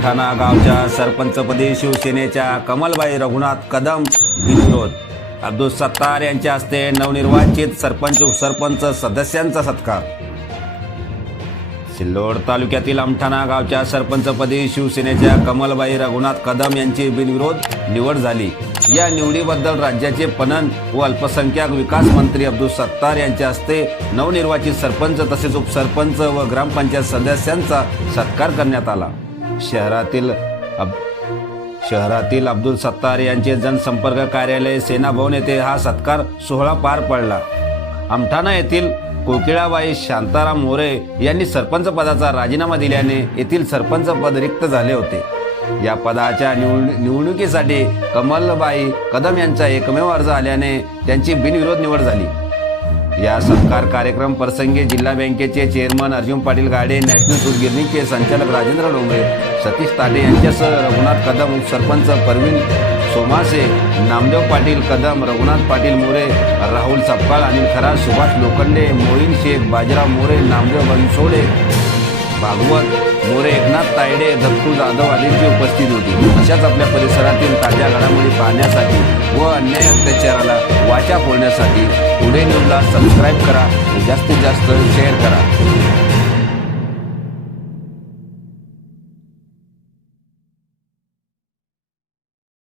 बुलढाणा गावच्या सरपंचपदी शिवसेनेच्या कमलबाई रघुनाथ कदम विरोध. अब्दुल सत्तार यांच्या हस्ते नवनिर्वाचित सरपंच उपसरपंच सदस्यांचा सत्कार. सिल्लोड तालुक्यातील आमठाणा गावच्या सरपंचपदी शिवसेनेच्या कमलबाई रघुनाथ कदम यांची बिनविरोध निवड झाली. या निवडीबद्दल राज्याचे पणन व अल्पसंख्याक विकास मंत्री अब्दुल सत्तार यांच्या हस्ते नवनिर्वाचित सरपंच तसेच उपसरपंच व ग्रामपंचायत सदस्यांचा सत्कार करण्यात आला. शहरातील अब शहरातील अब्दुल सत्तार यांचे जनसंपर्क कार्यालय सेना भवन येथे हा सत्कार सोहळा पार पडला. आमठाणा येथील कोकिळाबाई शांताराम मोरे यांनी सरपंच पदाचा राजीनामा दिल्याने येथील सरपंच पद रिक्त झाले होते. या पदाच्या निवड निवडणुकीसाठी कमलबाई कदम यांचा एकमेव अर्ज आल्याने त्यांची बिनविरोध निवड झाली. या सत्कार कार्यक्रम प्रसंगी जिल्हा बँकेचे चेअरमन अर्जुन पाटील गाडे नॅशनल सूतगिरणीचे संचालक राजेंद्र डोंगरे सतीश ताटे यांच्यासह रघुनाथ कदम उपसरपंच परवीन सोमासे नामदेव पाटील कदम रघुनाथ पाटील मोरे राहुल सपकाळ अनिल खरा सुभाष लोखंडे मोईन शेख बाजीराव मोरे नामदेव बनसोडे भागवत मोरे एकनाथ तायडे दत्तू जाधव आदींची उपस्थिती होती. अशाच आपल्या परिसरातील ताज्या घडामोडी पाहण्यासाठी व अन्याय अत्याचाराला वाचा फोडण्यासाठी पुढे न्यूजला सबस्क्राईब करा जास्तीत जास्त शेअर करा.